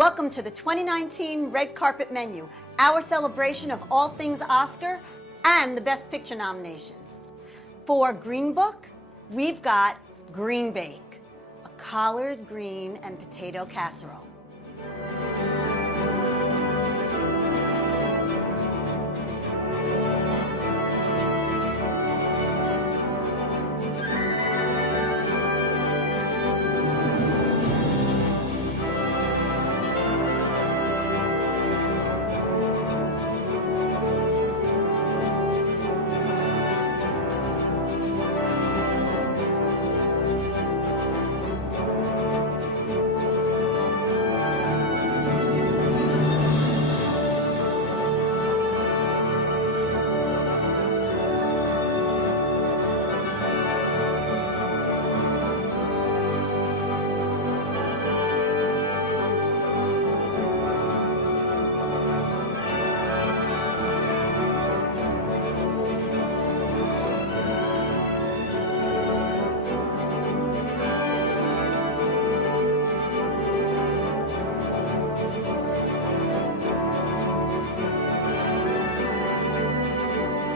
Welcome to the 2019 Red Carpet Menu, our celebration of all things Oscar and the Best Picture nominations. For Green Book, we've got Green Bake, a collard green and potato casserole.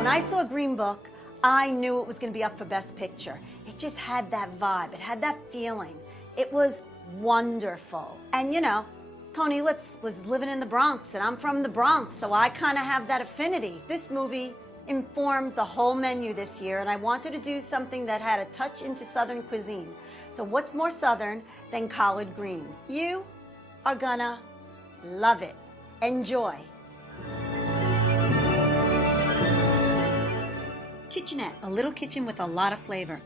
When I saw Green Book, I knew it was going to be up for Best Picture. It just had that vibe. It had that feeling. It was wonderful. And you know, Tony Lips was living in the Bronx, and I'm from the Bronx, so I kind of have that affinity. This movie informed the whole menu this year, and I wanted to do something that had a touch into Southern cuisine. So what's more Southern than collard greens? You are gonna love it. Enjoy. KitchAnnette, a little kitchen with a lot of flavor.